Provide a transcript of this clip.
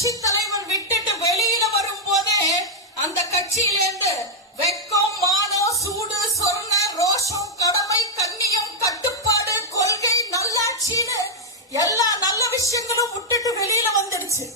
கட்சி தலைவர் விட்டுட்டு வெளியில வரும் போதே அந்த கட்சியிலேருந்து வெக்கம், மானம், சூடு, சொர்ண, ரோஷம், கடமை, கண்ணியம், கட்டுப்பாடு, கொள்கை, நல்லாட்சின்னு எல்லா நல்ல விஷயங்களும் விட்டுட்டு வெளியில வந்துடுச்சு.